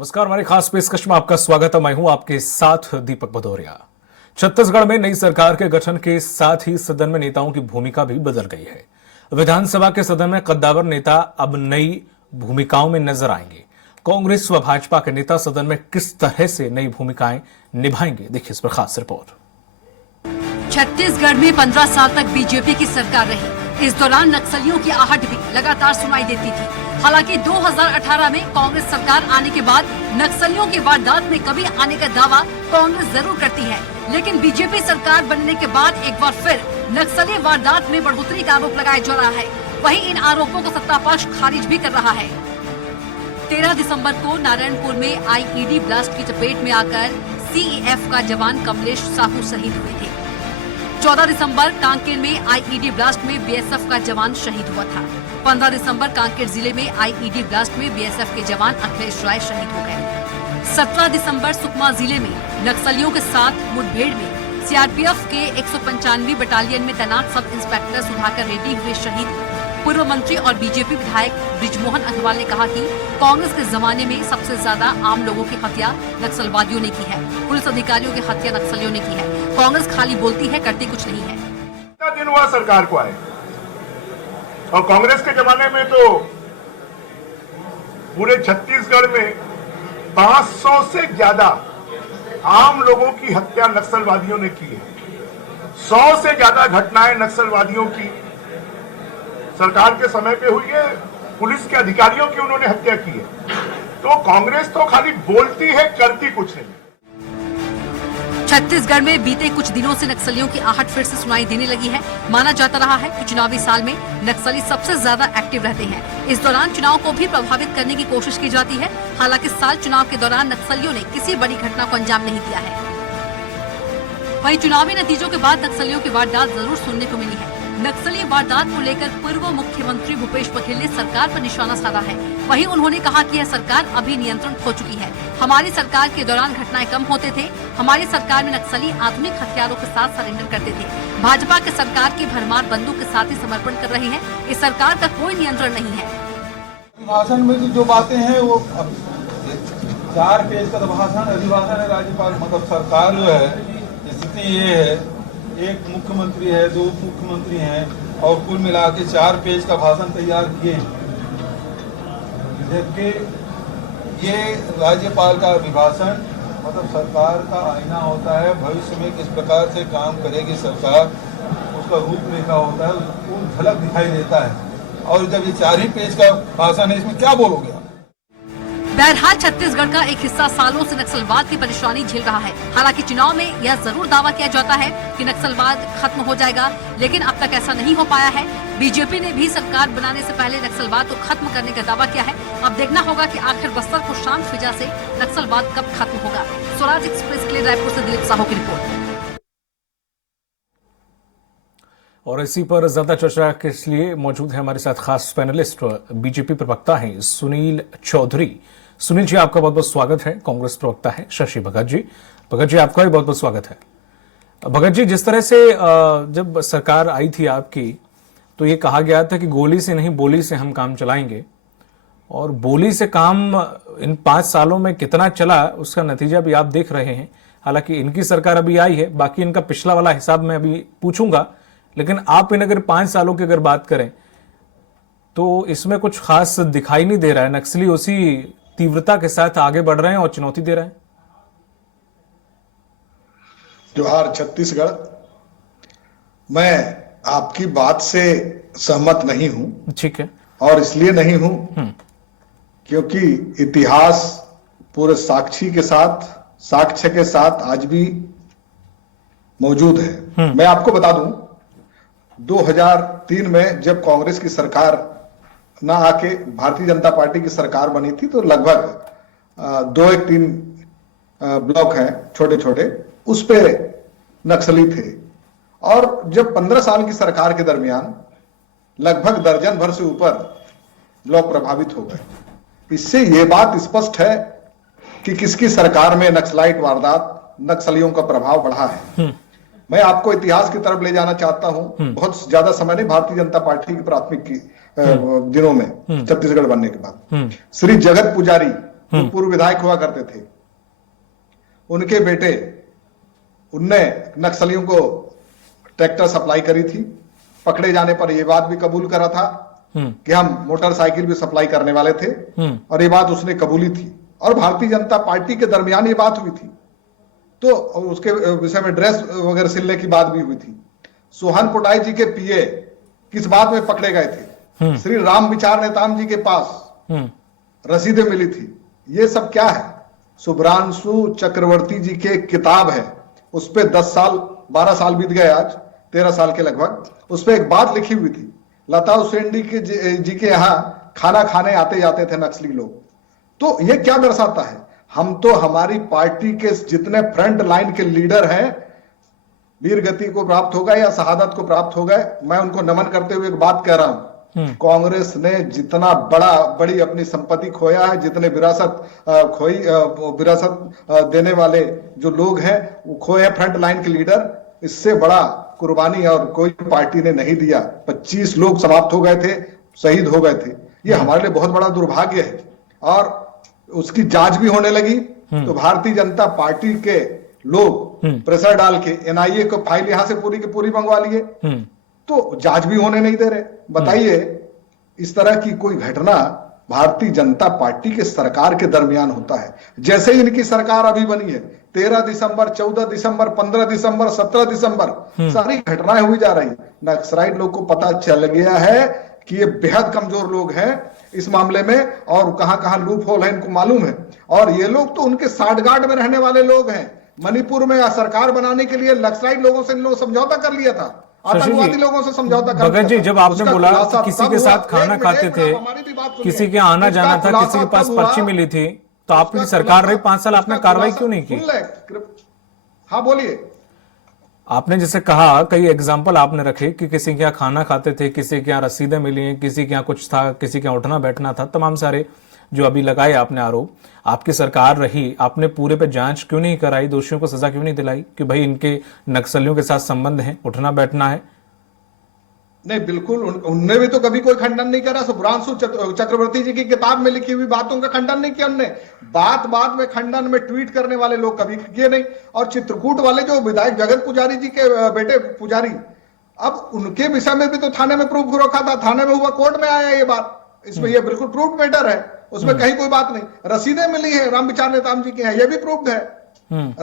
नमस्कार, हमारी खास पेशकश में आपका स्वागत है। मैं हूं आपके साथ दीपक भदौरिया। छत्तीसगढ़ में नई सरकार के गठन के साथ ही सदन में नेताओं की भूमिका भी बदल गई है। विधानसभा के सदन में कद्दावर नेता अब नई भूमिकाओं में नजर आएंगे। कांग्रेस व भाजपा के नेता सदन में किस तरह से नई भूमिकाएं निभाएंगे, देखिए इस पर खास रिपोर्ट। छत्तीसगढ़ में 15 साल तक बीजेपी की सरकार रही। इस दौरान नक्सलियों की आहट भी लगातार सुनाई देती थी। हालांकि 2018 में कांग्रेस सरकार आने के बाद नक्सलियों की वारदात में कमी आने का दावा कांग्रेस जरूर करती है, लेकिन बीजेपी सरकार बनने के बाद एक बार फिर नक्सली वारदात में बढ़ोतरी का आरोप लगाया जा रहा है। वहीं इन आरोपों को सत्तापक्ष खारिज भी कर रहा है। 13 दिसंबर को नारायणपुर में आईईडी ब्लास्ट की चपेट में आकर सीईएफ का जवान कमलेश साहू शहीद हुए थे। 14 दिसंबर कांकेर में आईईडी ब्लास्ट में बीएसएफ का जवान शहीद हुआ था। 15 दिसंबर कांकेर जिले में आईईडी ब्लास्ट में बीएसएफ के जवान अखिलेश राय शहीद हो गए। 17 दिसंबर सुकमा जिले में नक्सलियों के साथ मुठभेड़ में सीआरपीएफ के 195वीं बटालियन में तैनात सब इंस्पेक्टर सुधाकर रेड्डी हुए शहीद। पूर्व मंत्री और बीजेपी विधायक बृजमोहन अग्रवाल ने कहा कि कांग्रेस के जमाने में सबसे ज्यादा आम लोगों की हत्या नक्सलवादियों ने की है। पुलिस अधिकारियों की हत्या नक्सलियों ने की है। कांग्रेस खाली बोलती है, करती कुछ नहीं है। कितना दिन हुआ सरकार को आए, और कांग्रेस के जमाने में तो पूरे छत्तीसगढ़ में 500 से ज्यादा आम लोगों की हत्या नक्सलवादियों ने की है। 100 से ज्यादा घटनाएं नक्सलवादियों की सरकार के समय पे हुई है। पुलिस के अधिकारियों की उन्होंने हत्या की है। तो कांग्रेस तो खाली बोलती है, करती कुछ नहीं। छत्तीसगढ़ में बीते कुछ दिनों से नक्सलियों की आहट फिर से सुनाई देने लगी है। माना जाता रहा है कि चुनावी साल में नक्सली सबसे ज्यादा एक्टिव रहते हैं। इस दौरान चुनाव को भी प्रभावित करने की कोशिश की जाती है। हालांकि इस साल चुनाव के दौरान नक्सलियों ने किसी बड़ी घटना को अंजाम नहीं दिया है। वहीं चुनावी नतीजों के बाद नक्सलियों की वारदात जरूर सुनने को मिली है। नक्सली वारदात को लेकर पूर्व मुख्यमंत्री भूपेश बघेल ने सरकार पर निशाना साधा है। वहीं उन्होंने कहा कि यह सरकार अभी नियंत्रण खो चुकी है। हमारी सरकार के दौरान घटनाएं कम होते थे। हमारी सरकार में नक्सली आधुनिक हथियारों के साथ सरेंडर करते थे। भाजपा के सरकार की भरमार बंदूक के साथ ही समर्पण कर रहे हैं। इस सरकार का कोई नियंत्रण नहीं है। भाषण में जो बातें हैं वो 4 पेज का भाषण अभिभाषण है। राज्यपाल मतलब सरकार जो है, स्थिति ये है, एक मुख्यमंत्री है, 2 उप मुख्यमंत्री हैं और कुल मिला के 4 पेज का भाषण तैयार किए हैं। जबकि ये राज्यपाल का अभिभाषण मतलब सरकार का आईना होता है। भविष्य में किस प्रकार से काम करेगी सरकार, उसका रूपरेखा होता है, उसको झलक दिखाई देता है। और जब ये 4 ही पेज का भाषण है, इसमें क्या बोलोगे? बहरहाल छत्तीसगढ़ का एक हिस्सा सालों से नक्सलवाद की परेशानी झेल रहा है। हालांकि चुनाव में यह जरूर दावा किया जाता है कि नक्सलवाद खत्म हो जाएगा, लेकिन अब तक ऐसा नहीं हो पाया है। बीजेपी ने भी सरकार बनाने से पहले नक्सलवाद को खत्म करने का दावा किया है। अब देखना होगा कि आखिर बस्तर को शांत फिजा से नक्सलवाद कब खत्म होगा। स्वराज एक्सप्रेस के लिए रायपुर से दिलीप साहू की रिपोर्ट। और इसी पर ज्यादा चर्चा के लिए मौजूद है हमारे साथ खास पैनलिस्ट बीजेपी प्रवक्ता हैं सुनील चौधरी। सुनील जी, आपका बहुत बहुत स्वागत है। कांग्रेस प्रवक्ता है शशि भगत जी। भगत जी, आपका भी बहुत बहुत स्वागत है। भगत जी, जिस तरह से जब सरकार आई थी आपकी, तो ये कहा गया था कि गोली से नहीं बोली से हम काम चलाएंगे, और बोली से काम इन 5 सालों में कितना चला उसका नतीजा भी आप देख रहे हैं। हालांकि इनकी सरकार अभी आई है, बाकी इनका पिछला वाला हिसाब मैं अभी पूछूंगा, लेकिन आप इन अगर 5 सालों की अगर बात करें तो इसमें कुछ खास दिखाई नहीं दे रहा है। नक्सली उसी तीव्रता के साथ आगे बढ़ रहे हैं और चुनौती दे रहे हैं। जोहार छत्तीसगढ़। मैं आपकी बात से सहमत नहीं हूं। ठीक है। और इसलिए नहीं हूं क्योंकि इतिहास पूरे साक्ष्य के साथ आज भी मौजूद है। मैं आपको बता दूं, 2003 में जब कांग्रेस की सरकार ना आके भारतीय जनता पार्टी की सरकार बनी थी, तो लगभग 2-3 ब्लॉक हैं छोटे छोटे, उस पे नक्सली थे। और जब 15 साल की सरकार के दरमियान लगभग दर्जन भर से ऊपर ब्लॉक प्रभावित हो गए। इससे यह बात स्पष्ट है कि किसकी सरकार में नक्सलाइट वारदात, नक्सलियों का प्रभाव बढ़ा है। मैं आपको इतिहास की तरफ ले जाना चाहता हूं। बहुत ज्यादा समय नहीं, भारतीय जनता पार्टी की प्राथमिक की दिनों में छत्तीसगढ़ बनने के बाद श्री जगत पुजारी जो पूर्व विधायक हुआ करते थे, उनके बेटे, उनने नक्सलियों को ट्रैक्टर सप्लाई करी थी। पकड़े जाने पर यह बात भी कबूल करा था कि हम मोटरसाइकिल भी सप्लाई करने वाले थे, और ये बात उसने कबूली थी। और भारतीय जनता पार्टी के दरमियान ये बात हुई थी, तो उसके विषय में ड्रेस वगैरह सिलने की बात भी हुई थी। सोहन पोटाई जी के पीए किस बात में पकड़े गए थे? श्री राम विचार नेताम जी के पास रसीदें मिली थी। ये सब क्या है? शुभ्रांशु चक्रवर्ती जी के किताब है, उस पे 10 साल 12 साल बीत गए, आज 13 साल के लगभग। उस पे एक बात लिखी हुई थी, लता हुसैन जी के यहाँ खाना खाने आते जाते थे नक्सली लोग। तो ये क्या दर्शाता है? हम तो हमारी पार्टी के जितने फ्रंट लाइन के लीडर हैं, वीर गति को प्राप्त हो गए या शहादत को प्राप्त हो गए, मैं उनको नमन करते हुए एक बात कह रहा हूं, कांग्रेस ने जितना बड़ी अपनी संपत्ति खोया है, जितने विरासत देने वाले जो लोग हैं वो खोए हैं फ्रंट लाइन के लीडर, इससे बड़ा कुर्बानी और कोई पार्टी ने नहीं दिया। 25 लोग समाप्त हो गए थे, शहीद हो गए थे। ये हमारे लिए बहुत बड़ा दुर्भाग्य है, और उसकी जांच भी होने लगी। तो भारतीय जनता पार्टी के लोग प्रेशर डाल के एनआईए को फाइल यहां से पूरी की पूरी मंगवा लिए, तो जांच भी होने नहीं दे रहे। बताइए, इस तरह की कोई घटना भारतीय जनता पार्टी के सरकार के दरमियान होता है। जैसे ही इनकी सरकार अभी बनी है, 13 दिसंबर, 14 दिसंबर, 15 दिसंबर, 17 दिसंबर, सारी घटनाएं हुई जा रही। नक्सलाइट लोग को पता चल गया है कि ये बेहद कमजोर लोग हैं इस मामले में, और कहां कहां लूप होल है इनको मालूम है। और ये लोग तो उनके साठगांठ में रहने वाले लोग हैं। मणिपुर में सरकार बनाने के लिए नक्सलाइट लोगों से इन लोगों समझौता कर लिया था, आतंकवादी लोगों से समझौता कर भगत जी, जब आपने बोला कि किसी के साथ खाना खाते थे, किसी के आना जाना था, किसी के पास पर्ची मिली थी, तो आपकी सरकार रही 5 साल, आपने कार्रवाई क्यों नहीं की? हाँ बोलिए। आपने जैसे कहा, कई एग्जाम्पल आपने रखे कि किसी के यहाँ खाना खाते थे, किसी के यहाँ रसीदें मिली, किसी के यहाँ कुछ था, किसी के यहाँ उठना बैठना था, तमाम सारे जो अभी लगाए आपने आरोप। आपकी सरकार रही, आपने पूरे पे जांच क्यों नहीं कराई? दोषियों को सजा क्यों नहीं दिलाई कि भाई इनके नक्सलियों के साथ संबंध है, उठना बैठना है? नहीं, बिल्कुल उनने भी तो कभी कोई खंडन नहीं करा। शुभ्रांशु चक्रवर्ती जी की किताब में लिखी हुई बातों का खंडन नहीं किया उनने। बात में खंडन में ट्वीट करने वाले लोग कभी किए नहीं। और चित्रकूट वाले जो विधायक जगत पुजारी जी के बेटे पुजारी, अब उनके विषय में भी तो थाने में प्रूफ रखा था, थाने में हुआ, कोर्ट में आया ये बात। इसमें ये बिल्कुल प्रूफ मैटर है, उसमें कहीं कोई बात नहीं। रसीदें मिली है, राम विचार नेताम जी की है, ये भी प्रूफ है।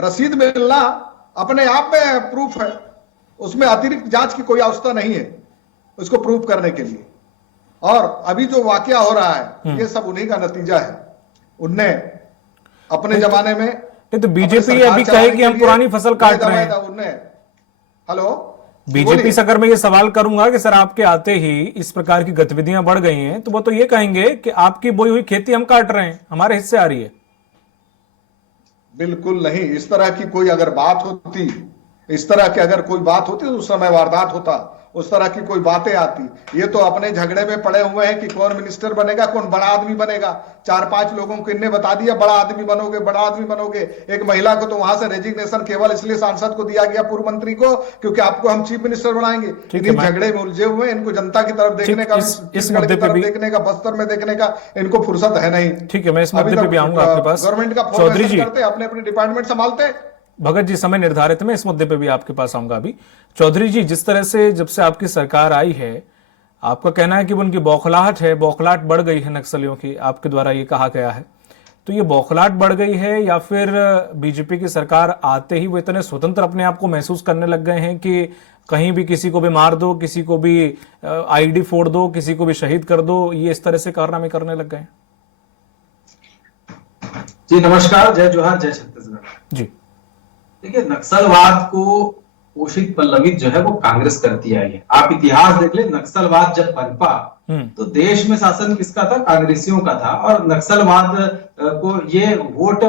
रसीद मिलना अपने आप में प्रूफ है, उसमें अतिरिक्त जांच की कोई आवश्यकता नहीं है उसको प्रूफ करने के लिए। और अभी जो वाकया हो रहा है, ये सब उन्हीं का नतीजा है। उनने अपने जमाने में, तो बीजेपी अभी कहे कि हम पुरानी फसल काट रहे हैं। उनने, हेलो, बीजेपी से अगर मैं ये सवाल करूंगा कि सर आपके आते ही इस प्रकार की गतिविधियां बढ़ गई हैं, तो वो तो ये कहेंगे कि आपकी बोई हुई खेती हम काट रहे हैं, हमारे हिस्से आ रही है। बिल्कुल नहीं। इस तरह की कोई अगर बात होती, इस तरह की अगर कोई बात होती तो उस समय वारदात होता। उस तरह की कोई बातें आती। ये तो अपने झगड़े में पड़े हुए हैं कि कौन मिनिस्टर बनेगा, कौन बड़ा आदमी बनेगा। 4-5 लोगों को इनने बता दिया बड़ा आदमी बनोगे, बड़ा आदमी बनोगे। एक महिला को तो वहां से रेजिग्नेशन केवल इसलिए सांसद को दिया गया, पूर्व मंत्री को, क्योंकि आपको हम चीफ मिनिस्टर बनाएंगे। इन झगड़े में उलझे हुए, इनको जनता की तरफ देखने का, इस मुद्दे पे भी देखने का, बस्तर में देखने का इनको फुर्सत है नहीं। ठीक है, मैं इस मुद्दे पे भी आऊंगा आपके पास। गवर्नमेंट का चौधरी जी करते, अपने अपने डिपार्टमेंट संभालते। भगत जी, समय निर्धारित, मैं इस मुद्दे पे भी आपके पास आऊंगा अभी। चौधरी जी, जिस तरह से जब से आपकी सरकार आई है, आपका कहना है कि उनकी बौखलाहट है, बौखलाहट बढ़ गई है नक्सलियों की, आपके द्वारा ये कहा गया है, तो ये बौखलाहट बढ़ गई है या फिर बीजेपी की सरकार आते ही वो इतने स्वतंत्र अपने आप को महसूस करने लग गए हैं कि कहीं भी किसी को भी मार दो, किसी को भी आईडी फोड़ दो, किसी को भी शहीद कर दो, ये इस तरह से कारनामे करने लग गए? जी नमस्कार, जय जोहार, जय छत्तीसगढ़ जी। देखिए, नक्सलवाद को पोषित पल्लवित जो है वो कांग्रेस करती आई है। आप इतिहास देख ले, नक्सलवाद जब पनपा तो देश में शासन किसका था? कांग्रेसियों का था। और नक्सलवाद को ये वोट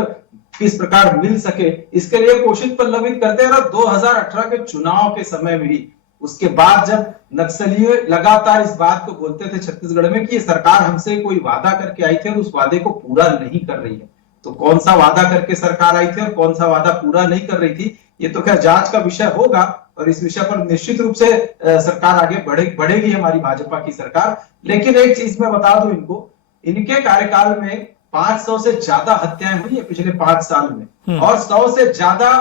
किस प्रकार मिल सके, इसके लिए पोषित पल्लवित करते हैं। 2018 के चुनाव के समय भी, उसके बाद जब नक्सलियों लगातार इस बात को बोलते थे छत्तीसगढ़ में कि ये सरकार हमसे कोई वादा करके आई थी और उस वादे को पूरा नहीं कर रही है। तो कौन सा वादा करके सरकार आई थी और कौन सा वादा पूरा नहीं कर रही थी, ये तो खैर जांच का विषय होगा। और इस विषय पर निश्चित रूप से सरकार आगे बढ़ेगी, हमारी भाजपा की सरकार। लेकिन एक चीज मैं बता दूं इनको, इनके कार्यकाल में 500 से ज्यादा हत्याएं हुई है पिछले 5 साल में, और 100 से ज्यादा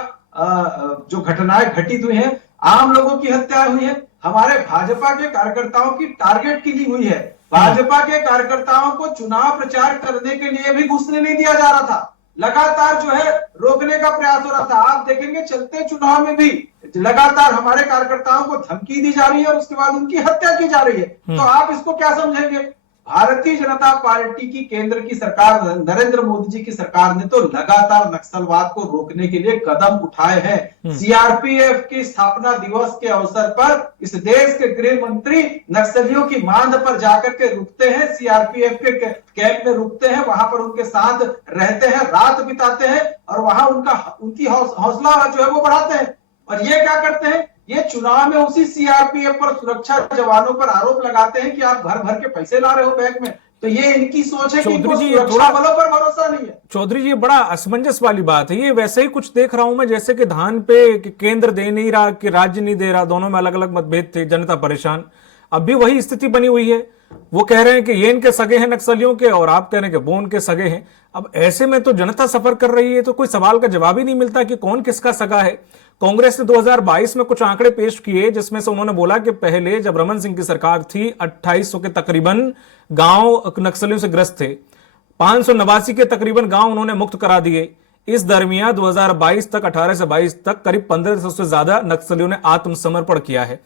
जो घटनाएं घटित हुई हैं, आम लोगों की हत्याएं हुई है, हमारे भाजपा के कार्यकर्ताओं की टारगेट की हुई है। भाजपा के कार्यकर्ताओं को चुनाव प्रचार करने के लिए भी घुसने नहीं दिया जा रहा था, लगातार जो है रोकने का प्रयास हो रहा था। आप देखेंगे चलते चुनाव में भी लगातार हमारे कार्यकर्ताओं को धमकी दी जा रही है और उसके बाद उनकी हत्या की जा रही है। तो आप इसको क्या समझेंगे? भारतीय जनता पार्टी की केंद्र की सरकार, नरेंद्र मोदी जी की सरकार ने तो लगातार नक्सलवाद को रोकने के लिए कदम उठाए हैं। सीआरपीएफ की स्थापना दिवस के अवसर पर इस देश के गृह मंत्री नक्सलियों की मांद पर जाकर के रुकते हैं, सीआरपीएफ के कैंप में रुकते हैं, वहां पर उनके साथ रहते हैं, रात बिताते हैं और वहां उनकी हौसला जो है वो बढ़ाते हैं। और ये क्या करते हैं? ये चुनाव में उसी सीआरपीएफ पर, सुरक्षा जवानों पर आरोप लगाते हैं कि आप भर भर के पैसे ला रहे हो बैंक में। तो ये इनकी सोच है कि इनको सुरक्षा बलों पर भरोसा नहीं है। चौधरी जी, बड़ा असमंजस वाली बात है ये। वैसे ही कुछ देख रहा हूं मैं, जैसे कि धान पे कि केंद्र दे नहीं रहा कि राज्य नहीं दे रहा, दोनों में अलग अलग मतभेद थे, जनता परेशान। अब भी वही स्थिति बनी हुई है। वो कह रहे हैं कि ये इनके सगे हैं नक्सलियों के, और आप कह रहे हैं कि वो उनके सगे हैं। अब ऐसे में तो जनता सफर कर रही है, तो कोई सवाल का जवाब ही नहीं मिलता कि कौन किसका सगा है। कांग्रेस ने 2022 में कुछ आंकड़े पेश किए, जिसमें से उन्होंने बोला कि पहले जब रमन सिंह की सरकार थी 2800 के तकरीबन गांव नक्सलियों से ग्रस्त थे, 589 के तकरीबन गांव उन्होंने मुक्त करा दिए। इस दरमियान 2022 तक, 18 से 22 तक करीब 1500 से ज्यादा नक्सलियों ने आत्मसमर्पण किया है।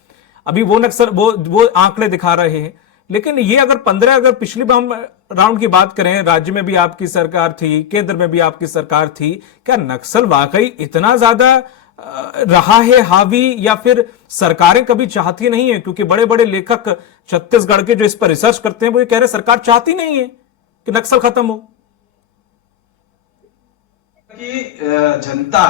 अभी वो आंकड़े दिखा रहे हैं। लेकिन ये अगर पिछली हम राउंड की बात करें, राज्य में भी आपकी सरकार थी, केंद्र में भी आपकी सरकार थी, क्या नक्सल वाकई इतना ज्यादा रहा है हावी, या फिर सरकारें कभी चाहती नहीं है? क्योंकि बड़े बड़े लेखक छत्तीसगढ़ के जो इस पर रिसर्च करते हैं वो ये कह रहे हैं सरकार चाहती नहीं है कि नक्सल खत्म हो। कि जनता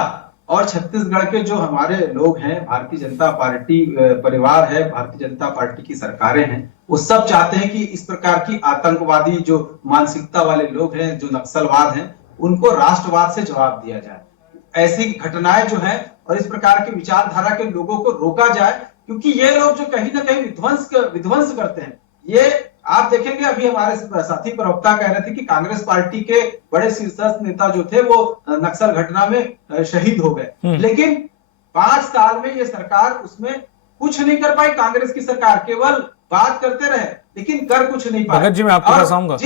और छत्तीसगढ़ के जो हमारे लोग हैं, भारतीय जनता पार्टी परिवार है, भारतीय जनता पार्टी की सरकारें हैं, वो सब चाहते हैं कि इस प्रकार की आतंकवादी जो मानसिकता वाले लोग हैं, जो नक्सलवाद हैं, उनको राष्ट्रवाद से जवाब दिया जाए। ऐसी घटनाएं जो है और इस प्रकार की विचारधारा के लोगों को रोका जाए, क्योंकि ये लोग जो कहीं ना कहीं विध्वंस करते हैं। ये आप देखेंगे, अभी हमारे साथी प्रवक्ता कह रहे थे कि कांग्रेस पार्टी के बड़े शीर्षस्थ नेता जो थे वो नक्सल घटना में शहीद हो गए, लेकिन 5 साल में ये सरकार उसमें कुछ नहीं कर पाई। कांग्रेस की सरकार केवल बात करते रहे लेकिन कर कुछ नहीं पाए। भगत जी, मैं आपको बताऊंगा,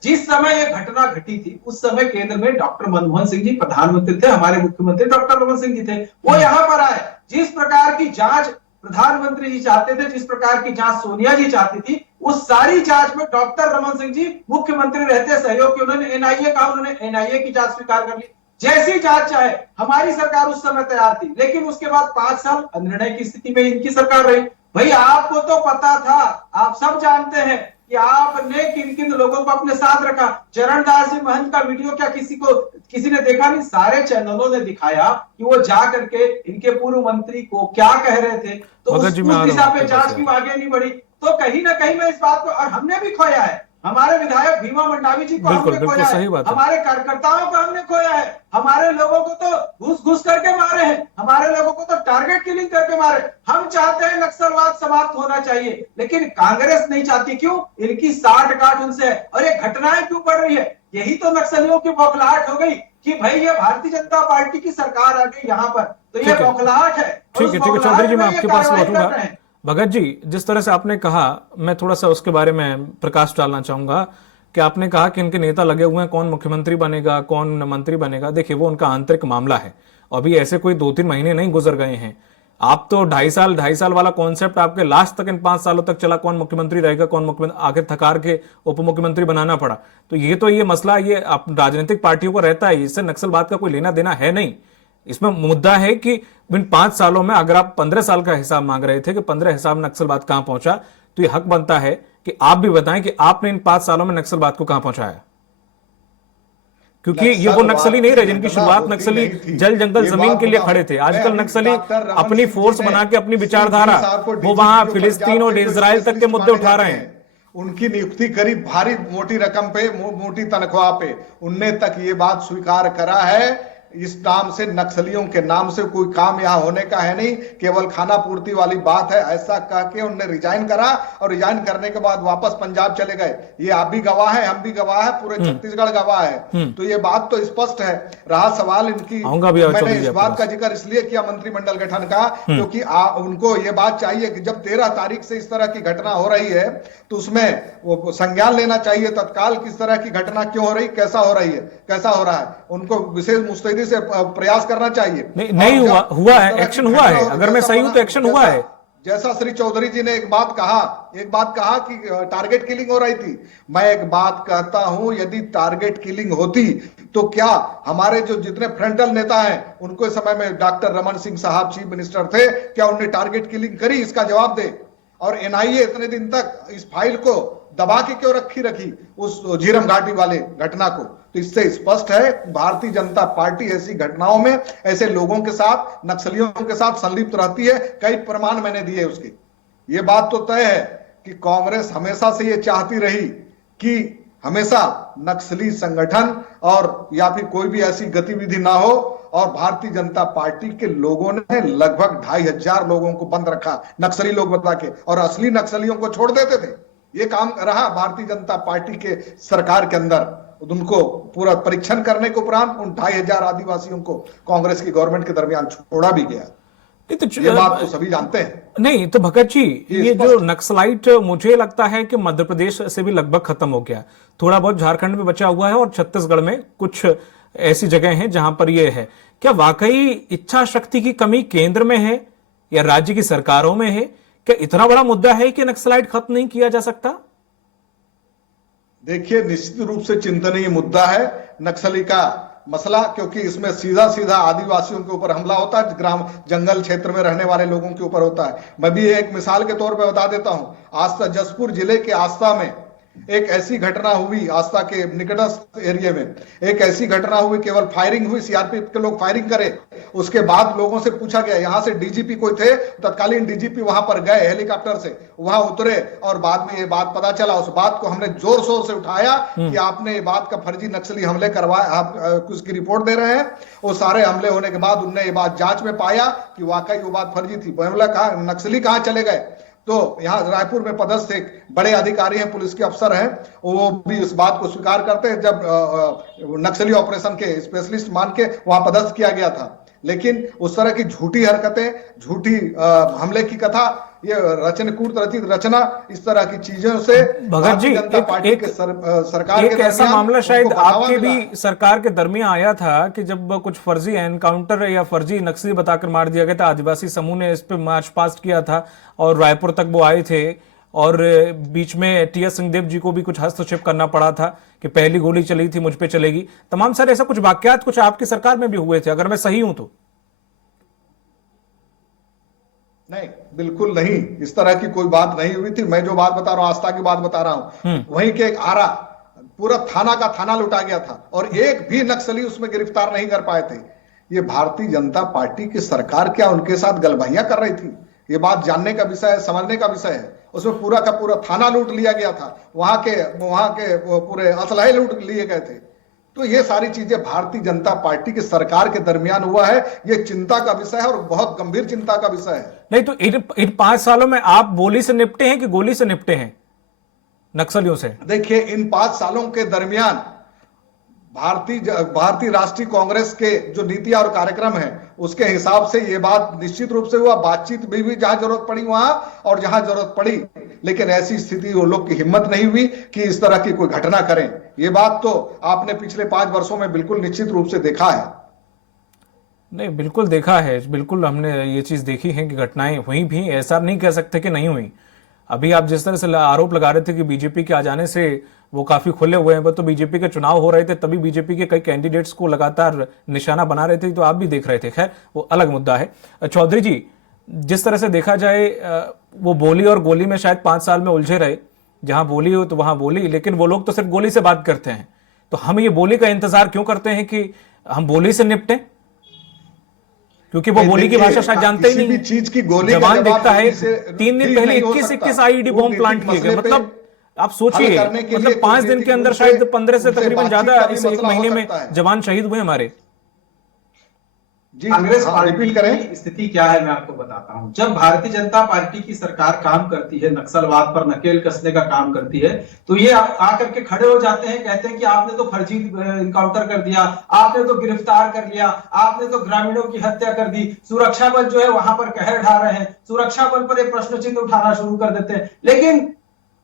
जिस समय ये घटना घटी थी उस समय केंद्र में डॉक्टर मनमोहन सिंह जी प्रधानमंत्री थे, हमारे मुख्यमंत्री डॉक्टर रमन सिंह जी थे। वो यहाँ पर आए, जिस प्रकार की जांच प्रधानमंत्री जी चाहते थे, जिस प्रकार की जांच सोनिया जी चाहती थी, उस सारी जांच में डॉक्टर रमन सिंह जी मुख्यमंत्री रहते, सहयोग के उन्होंने एनआईए कहा, उन्होंने एनआईए की जांच स्वीकार कर ली। जैसी जांच चाहे हमारी सरकार उस समय तैयार थी, लेकिन उसके बाद 5 साल अनिर्णय की स्थिति में इनकी सरकार रही। भाई आपको तो पता था, आप सब जानते हैं कि आपने किन किन लोगों को अपने साथ रखा। चरणदास जी महंत का वीडियो क्या किसी ने देखा नहीं? सारे चैनलों ने दिखाया कि वो जा करके इनके पूर्व मंत्री को क्या कह रहे थे। तो उस दिशा पे जांच क्यों आगे नहीं बढ़ी? तो कहीं ना कहीं मैं इस बात को, और हमने भी खोया है, हमारे विधायक भीमा मंडावी जी को हमने खोया है, हमारे कार्यकर्ताओं को हमने खोया है, हमारे लोगों को तो घुस करके मारे हैं, हमारे लोगों को तो टारगेट किलिंग करके मारे। हम चाहते हैं नक्सलवाद समाप्त होना चाहिए, लेकिन कांग्रेस नहीं चाहती। क्यों? इनकी साठ-गांठ उनसे है। और ये घटनाएं क्यों बढ़ रही है? यही तो नक्सलियों की बौखलाहट हो गई कि भाई ये भारतीय जनता पार्टी की सरकार आ गई यहाँ पर, तो ये बौखलाहट है। ठीक है चौधरी जी, मैं आपके पास लौटूंगा। भगत जी, जिस तरह से आपने कहा, मैं थोड़ा सा उसके बारे में प्रकाश डालना चाहूंगा कि आपने कहा कि इनके नेता लगे हुए हैं, कौन मुख्यमंत्री बनेगा, कौन मंत्री बनेगा। देखिए, वो उनका आंतरिक मामला है। अभी ऐसे कोई 2-3 महीने नहीं गुजर गए हैं। आप तो 2.5 साल वाला कॉन्सेप्ट आपके लास्ट तक, इन 5 सालों तक चला, कौन मुख्यमंत्री रहेगा, कौन मुख्यमंत्री, आखिर थकार के उप मुख्यमंत्री बनाना पड़ा। तो ये मसला ये राजनीतिक पार्टियों को रहता है, इससे नक्सलवाद का कोई लेना देना है नहीं। इसमें मुद्दा है कि इन 5 सालों में अगर आप 15 साल का हिसाब मांग रहे थे कि 15 हिसाब नक्सलवाद कहां पहुंचा, तो ये हक बनता है कि आप भी बताएं कि आपने इन 5 सालों में नक्सलवाद को कहां पहुंचाया। क्योंकि ये वो नक्सली नहीं रहे जिनकी शुरुआत नक्सली जल जंगल जमीन के लिए खड़े थे। आजकल नक्सली अपनी फोर्स बना के अपनी विचारधारा वो वहां फिलिस्तीन और इजराइल तक के मुद्दे उठा रहे हैं। उनकी नियुक्ति करीब भारी मोटी रकम पे, मोटी तनख्वाह पे, उनने तक ये बात स्वीकार करा है। इस नाम से, नक्सलियों के नाम से कोई काम यहां होने का है नहीं, केवल खाना पूर्ति वाली बात है, ऐसा कह के उन्होंने रिजाइन करा और रिजाइन करने के बाद वापस पंजाब चले गए। ये आप भी गवाह है, हम भी गवाह है, पूरे छत्तीसगढ़ गवाह है। तो ये बात तो स्पष्ट है। रहा सवाल इनकी, मैंने इस बात का जिक्र इसलिए किया मंत्रिमंडल गठन का, क्योंकि उनको ये बात चाहिए कि जब 13 तारीख से इस तरह की घटना हो रही है तो उसमें वो संज्ञान लेना चाहिए तत्काल, किस तरह की घटना क्यों हो रही, कैसा हो रही है, कैसा हो रहा है, उनको विशेष मुस्तैदी से प्रयास करना चाहिए। नहीं हुआ है, एक्शन हुआ है। अगर मैं सही हूं तो एक्शन हुआ है। जैसा श्री चौधरी जी ने एक बात कहा कि टारगेट किलिंग हो रही थी। मैं एक बात कहता हूं, यदि टारगेट किलिंग होती तो क्या हमारे जो जितने फ्रंटल नेता हैं, उनको समय में डॉक्टर रमन सिंह साहब चीफ मिनिस्टर थे, क्या उन्होंने टारगेट किलिंग करी? इसका जवाब दे। और एनआईए इतने दिन तक इस फाइल को दबा के क्यों रखी उस झीरम घाटी वाले घटना को? तो इससे स्पष्ट है भारतीय जनता पार्टी ऐसी घटनाओं में, ऐसे लोगों के साथ, नक्सलियों के साथ संलिप्त रहती है। कई प्रमाण मैंने दिए उसके। ये बात तो तय है कि कांग्रेस हमेशा से ये चाहती रही कि हमेशा नक्सली संगठन और या फिर कोई भी ऐसी गतिविधि ना हो, और भारतीय जनता पार्टी के लोगों ने लगभग 2500 लोगों को बंद रखा, नक्सली लोग बता के, और असली नक्सलियों को छोड़ देते थे। ये काम रहा भारतीय जनता पार्टी के सरकार के अंदर। उनको पूरा परीक्षण करने के उपरांत उन 2500 आदिवासियों को कांग्रेस की गवर्नमेंट के दरमियान छोड़ा भी गया। तो ये बात तो सभी जानते हैं। नहीं तो भगत जी, ये जो नक्सलाइट मुझे लगता है कि मध्य प्रदेश से भी लगभग खत्म हो गया, थोड़ा बहुत झारखंड में बचा हुआ है और छत्तीसगढ़ में कुछ ऐसी जगह हैं जहां पर ये है। क्या वाकई इच्छा शक्ति की कमी केंद्र में है या राज्य की सरकारों में है? क्या इतना बड़ा मुद्दा है कि नक्सलाइट खत्म नहीं किया जा सकता? देखिए, निश्चित रूप से चिंतनीय मुद्दा है नक्सली का मसला, क्योंकि इसमें सीधा सीधा आदिवासियों के ऊपर हमला होता है, ग्राम जंगल क्षेत्र में रहने वाले लोगों के ऊपर होता है। मैं भी एक मिसाल के तौर पर बता देता हूं। आस्था, जसपुर जिले के आस्था में एक ऐसी घटना हुई, आस्था के निकटस्थ एरिया में एक ऐसी घटना हुई, केवल फायरिंग हुई, सीआरपीएफ के लोग फायरिंग करे। उसके बाद लोगों से पूछा गया, यहां से डीजीपी कोई थे, तत्कालीन डीजीपी वहां पर गए, हेलीकॉप्टर से वहां उतरे, और बाद में ये बात पता चला। उस बात को हमने जोर शोर से उठाया कि आपने ये बात का फर्जी नक्सली हमले करवाए, आप उसकी रिपोर्ट दे रहे हैं। वो सारे हमले होने के बाद उनने ये बात जांच में पाया कि वाकई वो बात फर्जी थी। कहा नक्सली कहां चले गए? तो यहाँ रायपुर में पदस्थ एक बड़े अधिकारी हैं, पुलिस के अफसर हैं, वो भी इस बात को स्वीकार करते हैं, जब नक्सली ऑपरेशन के स्पेशलिस्ट मान के वहां पदस्थ किया गया था। लेकिन उस तरह की झूठी हरकतें, झूठी हमले की कथा, ये रचनाकूट रचित रचना, इस तरह की चीजों से भगत जी सरकार एक ऐसा मामला शायद आपके भी सरकार के दरमियान आया था कि जब कुछ फर्जी एनकाउंटर या फर्जी नक्सली बताकर मार दिया गया था, आदिवासी समूह ने इस पे मार्च पास्ट किया था और रायपुर तक वो आए थे, और बीच में टीएस सिंहदेव जी को भी कुछ हस्तक्षेप करना पड़ा था कि पहली गोली चली थी मुझ पे चलेगी। तमाम सारे ऐसा कुछ वाकयात कुछ आपकी सरकार में भी हुए थे, अगर मैं सही हूं तो? नहीं, बिल्कुल नहीं, इस तरह की कोई बात नहीं हुई थी। मैं जो बात बता रहा हूं, आस्था की बात बता रहा हूं। वहीं के एक आरा पूरा थाना का थाना लुटा गया था और एक भी नक्सली उसमें गिरफ्तार नहीं कर पाए थे। ये भारतीय जनता पार्टी की सरकार क्या उनके साथ गलबैया कर रही थी? ये बात जानने का विषय है, समझने का विषय है। उसमें पूरा का पूरा थाना लूट लिया गया था, वहां के पूरे असलहे लूट लिए गए थे। तो ये सारी चीजें भारतीय जनता पार्टी की सरकार के दरमियान हुआ है। ये चिंता का विषय है और बहुत गंभीर चिंता का विषय है। नहीं तो इन 5 सालों में आप बोली से निपटे हैं कि गोली से निपटे हैं नक्सलियों से? देखिए, इन 5 सालों के दरमियान भारतीय राष्ट्रीय कांग्रेस के जो नीतियां और कार्यक्रम है उसके हिसाब से ये बात निश्चित रूप से हुआ। बातचीत भी जहां जरूरत पड़ी वहां, और जहां जरूरत पड़ी, लेकिन ऐसी स्थिति वो लोग की हिम्मत नहीं हुई कि इस तरह की कोई घटना करें। ये बात तो आपने पिछले 5 वर्षों में बिल्कुल निश्चित रूप से देखा है। नहीं, बिल्कुल देखा है, बिल्कुल हमने ये चीज देखी है कि घटनाएं हुई भी, ऐसा नहीं कह सकते कि नहीं हुई। अभी आप जिस तरह से आरोप लगा रहे थे कि बीजेपी के आ जाने से वो काफी खुले हुए हैं, तो बीजेपी के चुनाव हो रहे थे तभी बीजेपी के कई कैंडिडेट्स को लगातार निशाना बना रहे थे, तो आप भी देख रहे थे। खैर, वो अलग मुद्दा है। चौधरी जी, जिस तरह से देखा जाए वो बोली और गोली में शायद 5 साल में उलझे रहे, जहां बोली हो तो वहां बोली, लेकिन वो लोग तो सिर्फ गोली से बात करते हैं। तो हम ये बोली का इंतजार क्यों करते हैं कि हम बोली से निपटें? क्योंकि वो गोली की भाषा शायद जानते ही नहीं। चीज की गोली जवान देखता है 3 दिन पहले 21 आईईडी बॉम्ब प्लांट किए गए। मतलब आप सोचिए, मतलब 5 दिन के अंदर शायद 15 से तकरीबन ज्यादा इस 1 महीने में जवान शहीद हुए हमारे। जी, कांग्रेस हाँ, पार्टी रिपीट करें। की स्थिति क्या है मैं आपको बताता हूं। जब भारतीय जनता पार्टी की सरकार काम करती है, नक्सलवाद पर नकेल कसने का काम करती है, तो ये आकर के खड़े हो जाते हैं, कहते हैं कि आपने तो फर्जी इनकाउंटर कर दिया, आपने तो गिरफ्तार कर लिया, आपने तो ग्रामीणों की हत्या कर दी, सुरक्षा बल जो है वहां पर कहर ढा रहे हैं, सुरक्षा बल पर एक प्रश्न चिन्ह उठाना शुरू कर देते हैं। लेकिन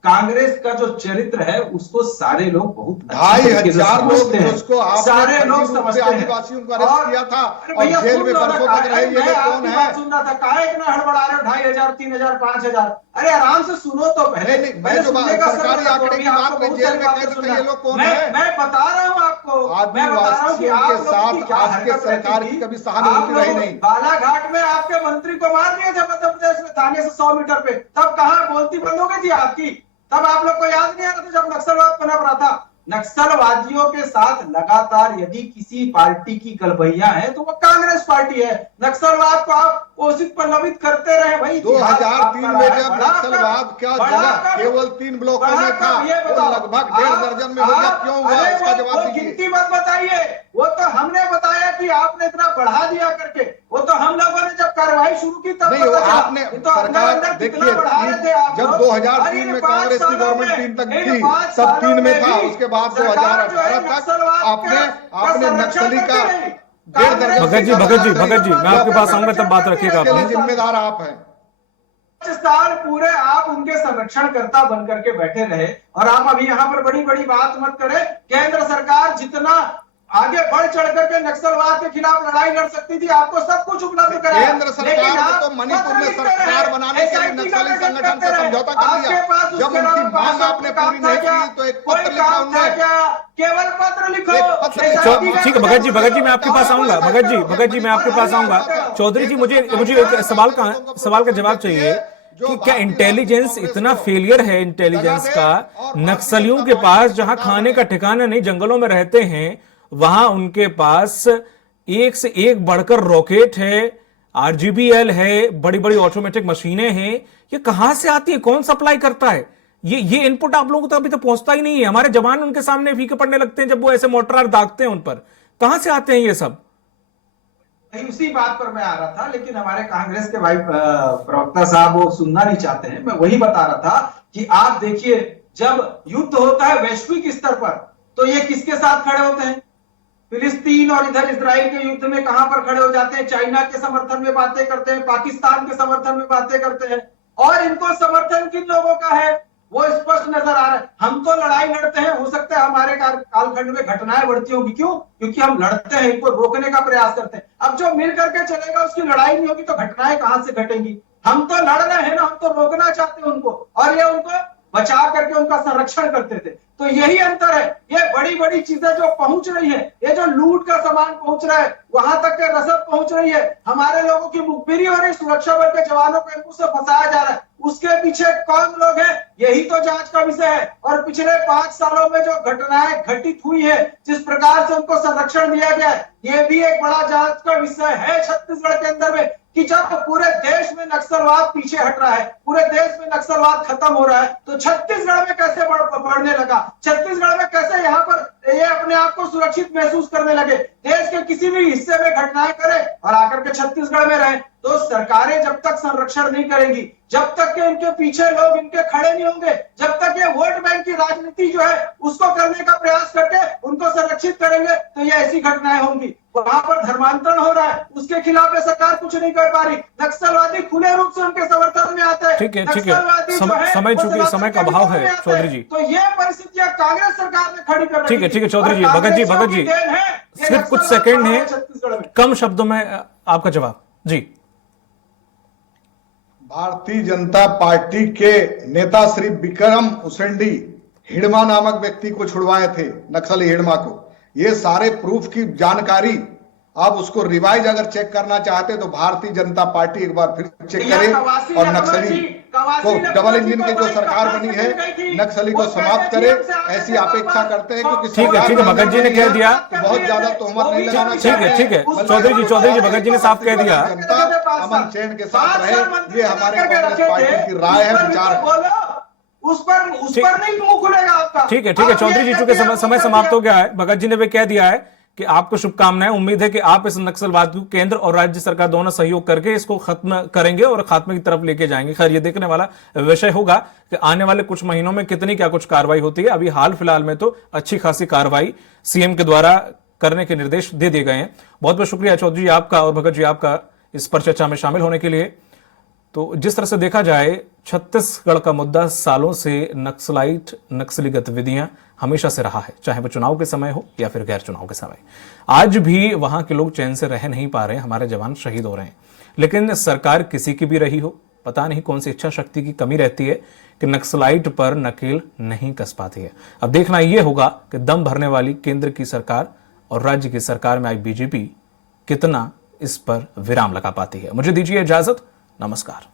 कांग्रेस का जो चरित्र है उसको सारे लोग बहुत अच्छी तरीके से 2,500 लोग समझते हैं। जिसको आपने सारे फर्जी लोग रूप से समझते हैं। आदिवासियों को अरेस्ट किया था अरे और भैया जेल सुन में लो ना, बरसों तक रहे, ये मैं लोग आपकी कौन है? बात सुन रहा था, काहे इतना हड़बड़ा रहे हो? 2,500, 3,000, 5,000? अरे आराम से सुनो तो पहले। नहीं, मैं मैंने जो सुनने का सरकारी सवाल आंकड़े अभी की बात आपको में बहुत जेल सारी में बातें कैद थे, सुनना। ये लोग कौन मैं है? मैं बता रहा हूँ आपको, मैं बता रहा हूँ कि आदिवासियों आप के लोगों की साथ क्या आपके हरकत सरकार रहती की थी। कभी सहानुभूति रही नहीं। बालाघाट में आपके मंत्री को मार दिए थे मध्य प्रदेश में, थाने से 100 मीटर पे, तब कहाँ बोलती बंद हो गई थी आपकी? तब आप लोग को याद नहीं आ रहा था जब नक्सलवाद पनप रहा था? नक्सलवादियों के साथ लगातार यदि किसी पार्टी की गलबैया है तो वो कांग्रेस पार्टी है। नक्सलवाद को आप पोषित प्रलोभित करते रहे भाई। 2003 में जब नक्सलवाद का जगह केवल 3 ब्लॉकों में था, वो लगभग 1.5 दर्जन में हो गया, क्यों हुआ इसका जवाब दीजिए। गिनती मत बताइए, वो तो हमने बताया कि आपने इतना बढ़ा दिया करके, वो तो हम लोगों ने जब कार्रवाई शुरू की तब नहीं, पता चला। आपने तो अंदर सरकार अंदर देखिए, कितना बढ़ा रहे थे आप जब लोग। 2003 में कांग्रेस की गवर्नमेंट 3 तक थी, तब 3 में था, उसके बाद 2018 तक आपने नक्सली का 1.5 दर्जन भगत जी मैं आपके पास आऊंगा तब बात रखिएगा इसके लिए आपने। जिम्मेदार आप हैं। 5 साल पूरे आप उनके संरक्षणकर्ता बन करके बैठे रहे, और आप अभी यहाँ पर बड़ी बड़ी बात मत करें। केंद्र सरकार जितना आगे बढ़ चढ़ करके नक्सलवाद के खिलाफ लड़ाई लड़ सकती थी, आपको सब कुछ उपलब्ध कराया। केंद्र सरकार ने तो मणिपुर में सरकार बनाने के लिए नक्सली संगठन से समझौता कर दिया। जब उनकी मांग आपने पूरी नहीं की तो एक पत्र लिखा उन्होंने। केवल पत्र लिखो। ठीक है भगत जी मैं आपके पास आऊंगा। भगत जी मैं आपके पास आऊंगा। चौधरी जी मुझे एक सवाल का जवाब चाहिए कि क्या इंटेलिजेंस इतना फेलियर है इंटेलिजेंस का? नक्सलियों के पास जहां खाने का ठिकाना नहीं, जंगलों में रहते हैं, वहां उनके पास एक से एक बढ़कर रॉकेट है, आरजीबीएल है, बड़ी बड़ी ऑटोमेटिक मशीनें हैं। ये कहां से आती है? कौन सप्लाई करता है? ये इनपुट आप लोगों तक अभी तो पहुंचता ही नहीं है। हमारे जवान उनके सामने फीके पड़ने लगते हैं जब वो ऐसे मोर्टार दागते हैं उन पर। कहां से आते हैं ये सब? उसी बात पर मैं आ रहा था, लेकिन हमारे कांग्रेस के भाई प्रवक्ता साहब वो सुनना नहीं चाहते हैं। मैं वही बता रहा था कि आप देखिए, जब युद्ध होता है वैश्विक स्तर पर, तो ये किसके साथ खड़े होते हैं? फिलिस्तीन और इधर इजराइल के युद्ध में कहां पर खड़े हो जाते हैं? चाइना के समर्थन में बातें करते हैं, पाकिस्तान के समर्थन में बातें करते हैं। और इनको समर्थन किन लोगों का है वो स्पष्ट नजर आ रहा है। हम तो लड़ाई लड़ते हैं, हो सकता है हमारे कालखंड में घटनाएं बढ़ती होगी। क्यों? क्योंकि हम लड़ते हैं, इनको रोकने का प्रयास करते हैं। अब जो मिल करके चलेगा उसकी लड़ाई नहीं होगी तो घटनाएं कहां से घटेंगी? हम तो लड़ रहे हैं ना, हम तो रोकना चाहते हैं उनको, और ये उनको बचा करके उनका संरक्षण करते थे। तो यही अंतर है। ये बड़ी बड़ी चीजें जो पहुंच रही है, ये जो लूट का सामान पहुंच रहा है, वहां तक के रसद पहुंच रही है, हमारे लोगों की मुखबिरी हो रही, सुरक्षा बल के जवानों को इनको से फंसाया जा रहा है, उसके पीछे कौन लोग हैं, यही तो जांच का विषय है। और पिछले 5 सालों में जो घटनाएं घटित हुई है, जिस प्रकार से उनको संरक्षण दिया गया है, ये भी एक बड़ा जांच का विषय है छत्तीसगढ़ के अंदर में। कि जब पूरे देश में नक्सलवाद पीछे हट रहा है, पूरे देश में नक्सलवाद खत्म हो रहा है, तो छत्तीसगढ़ में कैसे बढ़ने लगा? छत्तीसगढ़ में कैसे यहाँ पर ये अपने आप को सुरक्षित महसूस करने लगे? देश के किसी भी हिस्से में घटनाएं करे और आकर के छत्तीसगढ़ में रहे। तो सरकारें जब तक संरक्षण नहीं करेंगी, जब तक के इनके पीछे लोग इनके खड़े नहीं होंगे, जब तक ये वोट बैंक की राजनीति जो है उसको करने का प्रयास करके उनको संरक्षित करेंगे, तो ये ऐसी घटनाएं होंगी। वहां पर धर्मांतरण हो रहा है, उसके खिलाफ सरकार कुछ नहीं कर पा रही। नक्सलवादी खुले रूप से उनके समर्थन में आते हैं। ठीक है समय का अभाव है चौधरी जी। तो ये परिस्थितियां कांग्रेस सरकार ने खड़ी कर रखी। ठीक है चौधरी जी। भगत जी सिर्फ कुछ सेकंड है, कम शब्दों में आपका जवाब जी। भारतीय जनता पार्टी के नेता श्री विक्रम उसेंडी हिडमा नामक व्यक्ति को छुड़वाए थे, नक्सली हिडमा को। ये सारे प्रूफ की जानकारी आप उसको रिवाइज अगर चेक करना चाहते तो भारतीय जनता पार्टी एक बार फिर चेक करे और नक्सली को, डबल इंजन की जो सरकार बनी है, नक्सली को समाप्त करे, ऐसी अपेक्षा करते हैं। क्योंकि ठीक है भगत जी ने कह दिया, बहुत ज्यादा तोहमत नहीं लगाना। ठीक है चौधरी जी भगत जी ने साफ कह दिया, जनता अमन चैन के साथ रहे, ये हमारे कांग्रेस पार्टी की राय है, विचार है। उस पर नहीं मुंह खुलेगा आपका। ठीक है चौधरी जी, चूंकि समय समाप्त हो गया है, भगत जी ने भी कह दिया है कि आपको शुभकामनाएं। उम्मीद है कि आप इस नक्सलवाद को केंद्र और राज्य सरकार दोनों सहयोग करके इसको खत्म करेंगे और खात्मे की तरफ लेके जाएंगे। खैर, ये देखने वाला विषय होगा कि आने वाले कुछ महीनों में कितनी क्या कुछ कार्रवाई होती है। अभी हाल फिलहाल में तो अच्छी खासी कार्रवाई सीएम के द्वारा करने के निर्देश दे दिए गए हैं। बहुत बहुत शुक्रिया चौधरी आपका और भगत जी आपका इस पर चर्चा में शामिल होने के लिए। तो जिस तरह से देखा जाए, छत्तीसगढ़ का मुद्दा सालों से नक्सली गतिविधियां हमेशा से रहा है, चाहे वो चुनाव के समय हो या फिर गैर चुनाव के समय। आज भी वहां के लोग चैन से रह नहीं पा रहे हैं, हमारे जवान शहीद हो रहे हैं। लेकिन सरकार किसी की भी रही हो, पता नहीं कौन सी इच्छा शक्ति की कमी रहती है कि नक्सलाइट पर नकेल नहीं कस पाती है। अब देखना यह होगा कि दम भरने वाली केंद्र की सरकार और राज्य की सरकार में आई बीजेपी कितना इस पर विराम लगा पाती है। मुझे दीजिए इजाजत, नमस्कार।